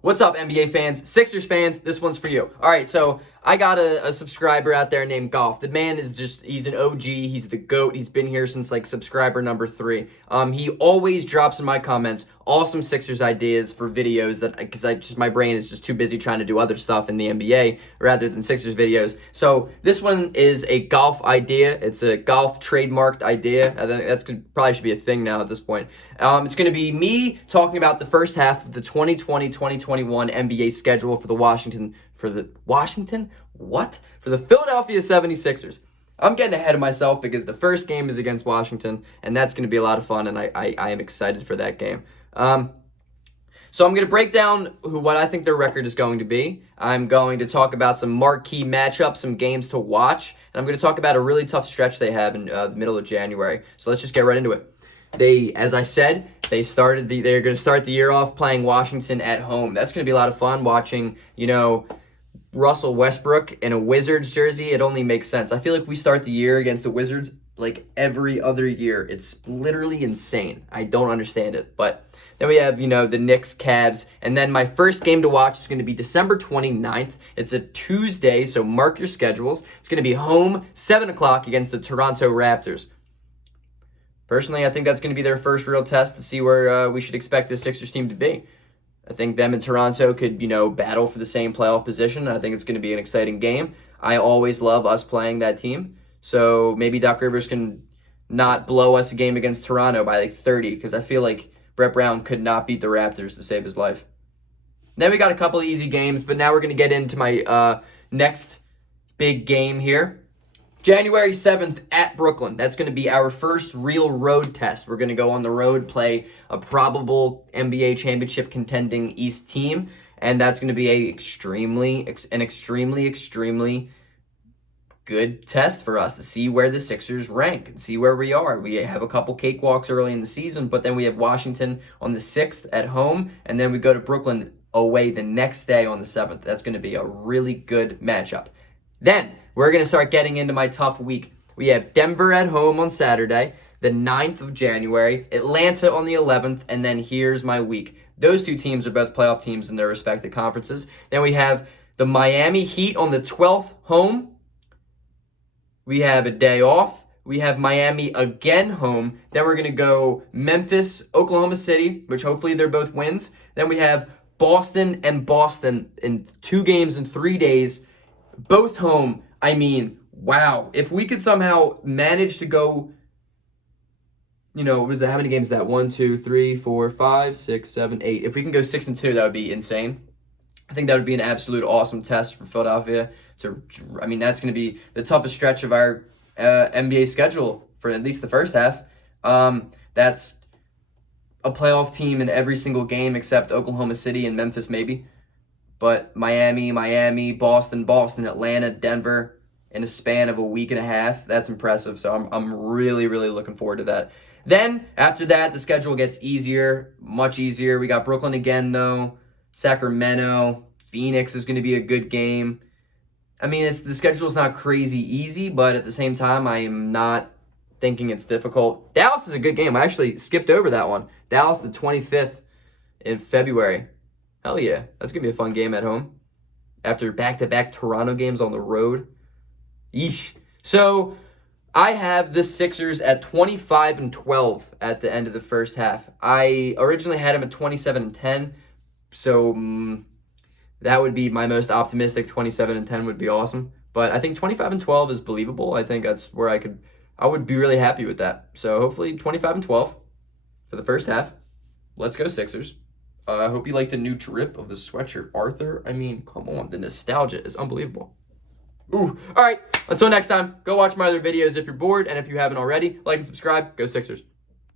What's up, NBA fans, Sixers fans? This one's for you. All right, so I got a subscriber out there named Golf. The man is he's an OG. He's the GOAT. He's been here since like subscriber number 3. He always drops in my comments awesome Sixers ideas for videos because my brain is just too busy trying to do other stuff in the NBA rather than Sixers videos. So this one is a Golf idea. It's a Golf trademarked idea. I think that's probably should be a thing now at this point. It's going to be me talking about the first half of the 2020-2021 NBA schedule for the Philadelphia 76ers. I'm getting ahead of myself because the first game is against Washington, and that's going to be a lot of fun, and I am excited for that game. So I'm going to break down what I think their record is going to be. I'm going to talk about some marquee matchups, some games to watch, and I'm going to talk about a really tough stretch they have in the middle of January. So let's just get right into it. As I said, they're going to start the year off playing Washington at home. That's going to be a lot of fun watching, Russell Westbrook in a Wizards jersey. It only makes sense. I feel like we start the year against the Wizards like every other year. It's literally insane. I don't understand it. But then we have, the Knicks, Cavs. And then my first game to watch is going to be December 29th. It's a Tuesday, so mark your schedules. It's going to be home, 7 o'clock against the Toronto Raptors. Personally, I think that's going to be their first real test to see where we should expect this Sixers team to be. I think them and Toronto could, battle for the same playoff position. I think it's going to be an exciting game. I always love us playing that team. So maybe Doc Rivers can not blow us a game against Toronto by like 30, because I feel like Brett Brown could not beat the Raptors to save his life. Then we got a couple of easy games, but now we're going to get into my next big game here. January 7th at Brooklyn. That's going to be our first real road test. We're going to go on the road, play a probable NBA championship contending East team, and that's going to be an extremely good test for us to see where the Sixers rank and see where we are. We have a couple cakewalks early in the season, but then we have Washington on the 6th at home, and then we go to Brooklyn away the next day on the 7th. That's going to be a really good matchup. Then we're going to start getting into my tough week. We have Denver at home on Saturday, the 9th of January, Atlanta on the 11th, and then here's my week. Those two teams are both playoff teams in their respective conferences. Then we have the Miami Heat on the 12th home. We have a day off. We have Miami again home. Then we're going to go Memphis, Oklahoma City, which hopefully they're both wins. Then we have Boston and Boston in 2 games in 3 days, both home. I mean, wow. If we could somehow manage to go, how many games is that? 1, 2, 3, 4, 5, 6, 7, 8. If we can go 6-2, that would be insane. I think that would be an absolute awesome test for Philadelphia. That's going to be the toughest stretch of our NBA schedule for at least the first half. That's a playoff team in every single game except Oklahoma City and Memphis maybe. But Miami, Boston, Atlanta, Denver in a span of a week and a half, that's impressive. So I'm really, really looking forward to that. Then after that, the schedule gets easier, much easier. We got Brooklyn again, though. Sacramento, Phoenix is going to be a good game. The schedule's not crazy easy, but at the same time, I am not thinking it's difficult. Dallas is a good game. I actually skipped over that one. Dallas, the 25th in February. Hell yeah. That's going to be a fun game at home after back-to-back Toronto games on the road. Yeesh. So I have the Sixers at 25-12 at the end of the first half. I originally had them at 27-10, so that would be my most optimistic. 27-10 would be awesome. But I think 25-12 is believable. I think that's where I would be really happy with that. So hopefully 25-12 for the first half. Let's go Sixers. I hope you like the new drip of the sweatshirt, Arthur. Come on. The nostalgia is unbelievable. Ooh. All right. Until next time, go watch my other videos if you're bored. And if you haven't already, like and subscribe. Go Sixers.